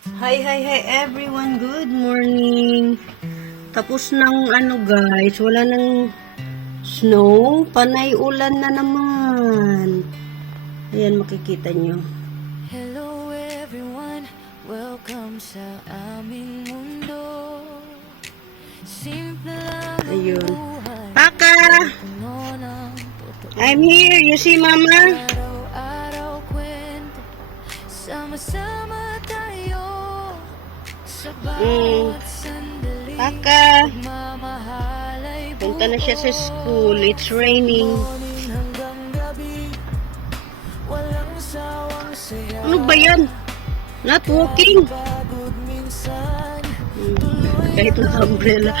Hi everyone. Good morning. Tapos ng guys, wala nang snow. Panay ulan na naman. Ayan, makikita nyo. Hello everyone, welcome sa aming mundo. Simple lang ang Ayun. buhay, Paka! puno ng totoo. I'm here. You see, Mama? Araw-araw kwento, sama-sama tayo. Sa bawat sandali, Paka! pagmamahal ay Punta na siya sa school. It's raining. morning hanggang gabi. Walang sawang saya, Ano ba yan? Not walking. pagod minsan. Kahit ang umbrella.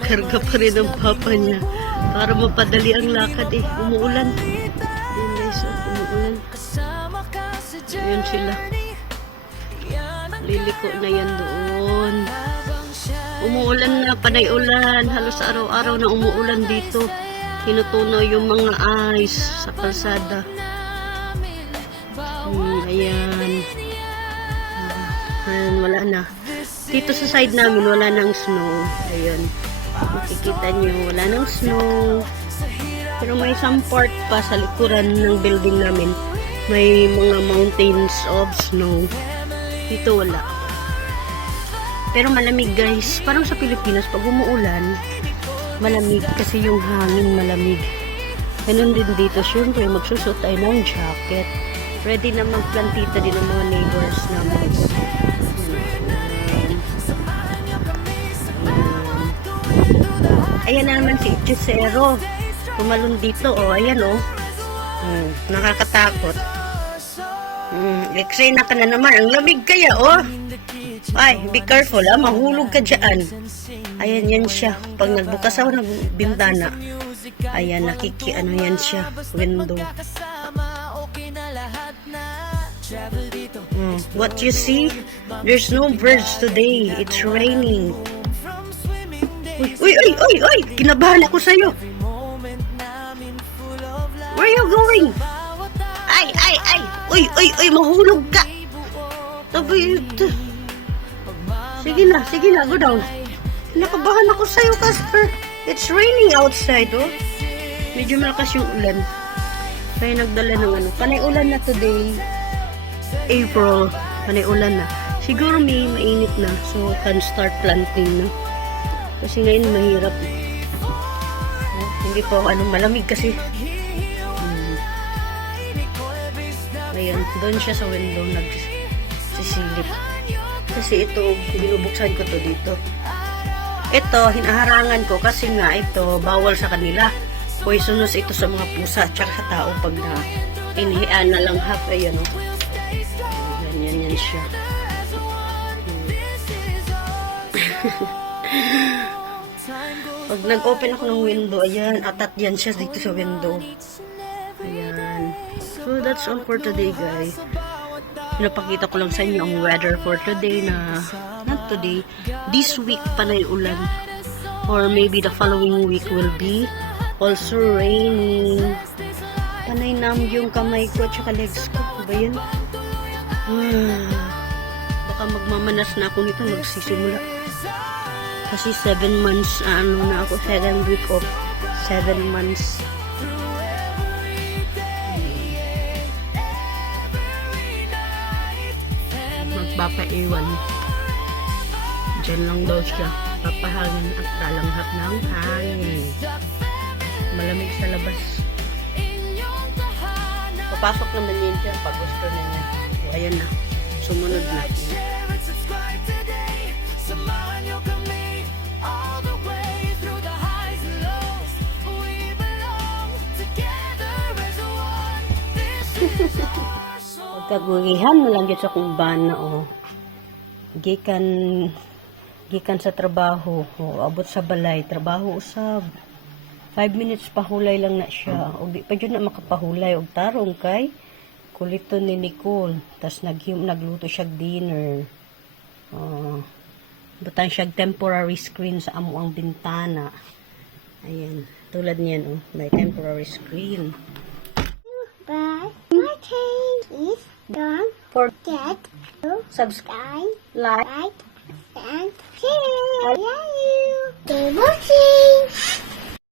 Karga pa rin ang papa niya. Para mapadali ang lakad eh. Umuulan. Ayun guys, umuulan. Kasama ka sa Ayun sila. Liliko na yan doon. Umuulan na, panay ulan. Halos araw-araw na umuulan dito. Tinutunaw yung mga ice sa kalsada. Ayan. Ayan, wala na. Dito sa side namin, wala nang snow. Ayan. Makikita nyo, wala nang snow. Pero may some part pa sa likuran ng building namin. May mga mountains of snow. Dito wala. Pero malamig guys. Parang sa Pilipinas, pag umuulan, malamig kasi yung hangin malamig. Ganun din dito. Siyempre, magsusot tayo ng jacket. Ready na magplantita din ang mga neighbors namin. Ayan na naman si Chusero. Tumalon dito. Ayan nakakatakot. X-ray na ka na naman. Ang lamig kaya Ay, be careful mahulog ka dyan. Ayan, yan siya. Pag nagbukas ako ng bintana, ayan, yan siya. Window. What you see? There's no birds today. It's raining. Uy! Kinabahan ako sa'yo. Where are you going? Ay! Uy! Mahulog ka. Sabi ito. Sige na, go down. Nakabahan ako sa'yo, Casper. It's raining outside, Medyo malakas yung ulan. Kaya nagdala ng panay ulan na today. April. Panay ulan na. Siguro may mainit na. So, can start planting na. Kasi ngayon mahirap. Hindi po malamig kasi. Ayan, doon siya sa window nagsisilip. Kasi ito, binubuksan ko to dito. Ito, hinaharangan ko kasi nga ito, bawal sa kanila. Poisonous ito sa mga pusa at sa tao pag inhian na lang hap. Ayan Ganyan yan siya. Pag nag-open ako ng window, ayan, atat yan siya dito sa window. Ayan. So, that's all for today, guys. Pinapakita ko lang sa inyo ang weather for today not today, this week panay ulan. Or maybe the following week will be also raining. Panay numb yung kamay ko at saka legs ko. Ba yan? Baka magmamanas na ako nito, magsisimula. Kasi 7 months, na ako, 7 week of 7 months. Magpapaiwan. Diyan lang daw siya. Papahangin at dalanghap ng hangin. Malamig sa labas. Papasok naman yun siya pag gusto na niya. So, ayan na. Sumunod na. Pagkagugihan mo lang dyan sa kung bana gikan sa trabaho abot sa balay trabaho usab 5 minutes pahulay lang na siya di pa dyan na makapahulay og tarong kay kulito ni Nicole tas nagluto siya dinner butang siya temporary screen sa amuang bintana. Ayan, tulad niyan may temporary screen. But my change is done. forget to subscribe, like, and share. I love you.